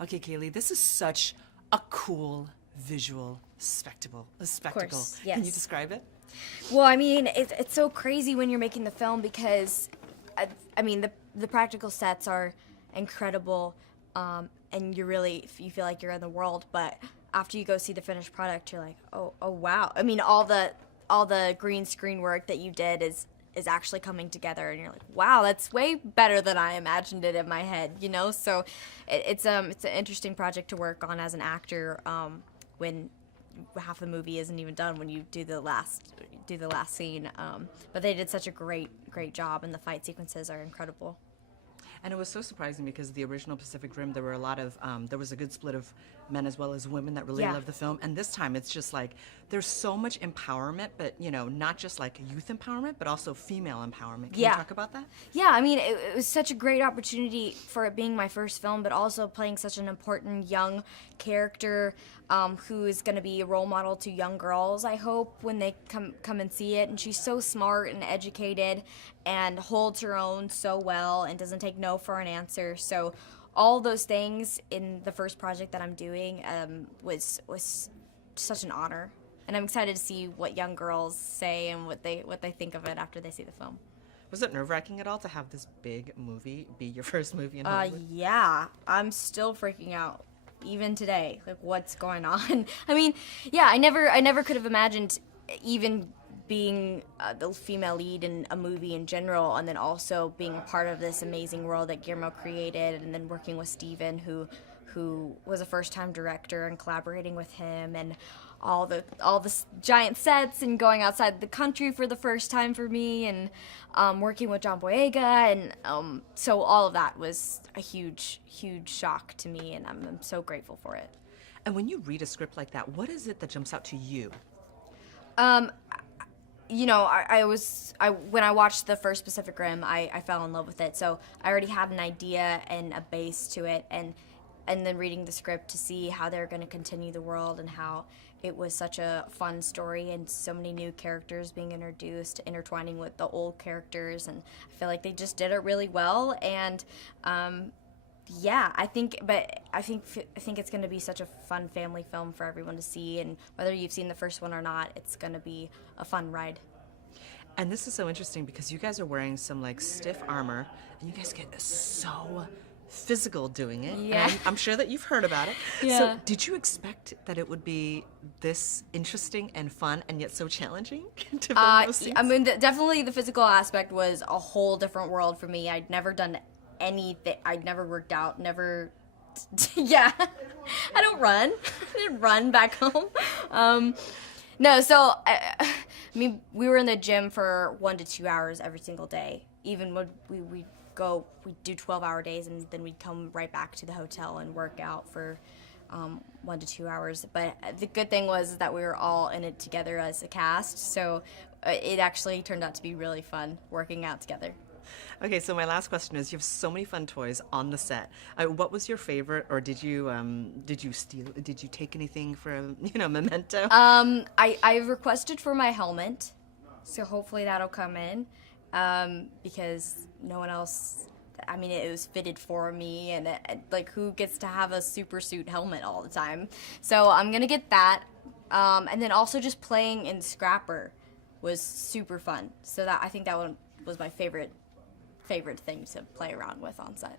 Okay, Cailee, this is such a cool visual spectacle. A spectacle. course, yes. Can you describe it? Well, I mean, it's so crazy when you're making the film because, I mean, the practical sets are incredible, and you feel like you're in the world. But after you go see the finished product, you're like, oh wow. I mean, all the green screen work that you did is actually coming together, and you're like, wow, that's way better than I imagined it in my head, you know. So it's an interesting project to work on as an actor when half the movie isn't even done when you do the last scene. But they did such a great job, and the fight sequences are incredible. And it was so surprising because the original Pacific Rim, there were a lot of, there was a good split of men as well as women that really loved the film. And this time it's just like, there's so much empowerment, but, you know, not just like youth empowerment, but also female empowerment. Can you talk about that? Yeah, I mean, it was such a great opportunity for it being my first film, but also playing such an important young character who is going to be a role model to young girls, I hope, when they come and see it. And she's so smart and educated and holds her own so well and doesn't take no for an answer. So all those things in the first project that I'm doing was such an honor. And I'm excited to see what young girls say and what they think of it after they see the film. Was it nerve-wracking at all to have this big movie be your first movie in Hollywood? Yeah, I'm still freaking out even today. Like, what's going on? I mean, yeah, I never could have imagined even being the female lead in a movie in general, and then also being a part of this amazing world that Guillermo created, and then working with Steven, who was a first-time director, and collaborating with him, and all the giant sets, and going outside the country for the first time for me, and working with John Boyega, and so all of that was a huge shock to me, and I'm so grateful for it. And when you read a script like that, what is it that jumps out to you? You know, when I watched the first Pacific Rim, I fell in love with it. So I already had an idea and a base to it, and then reading the script to see how they're going to continue the world and how it was such a fun story and so many new characters being introduced, intertwining with the old characters, and I feel like they just did it really well. And yeah, I think it's going to be such a fun family film for everyone to see, and whether you've seen the first one or not, it's going to be a fun ride. And this is so interesting because you guys are wearing some like stiff armor, and you guys get so physical doing it. Yeah. And I'm sure that you've heard about it. Yeah. So did you expect that it would be this interesting and fun and yet so challenging to film those scenes? I mean, definitely the physical aspect was a whole different world for me. I'd never done anything. I'd never worked out, never. Yeah, I don't run. I didn't run back home. No, so I mean, we were in the gym for 1 to 2 hours every single day. Even when we'd do 12-hour days, and then we'd come right back to the hotel and work out for 1 to 2 hours. But the good thing was that we were all in it together as a cast, so it actually turned out to be really fun working out together. Okay, so my last question is: you have so many fun toys on the set. What was your favorite, or did you steal? Did you take anything for memento? I requested for my helmet, so hopefully that'll come in, because no one else. I mean, it was fitted for me, and like, who gets to have a super suit helmet all the time? So I'm gonna get that, and then also just playing in Scrapper was super fun. So I think that one was my favorite thing to play around with on set.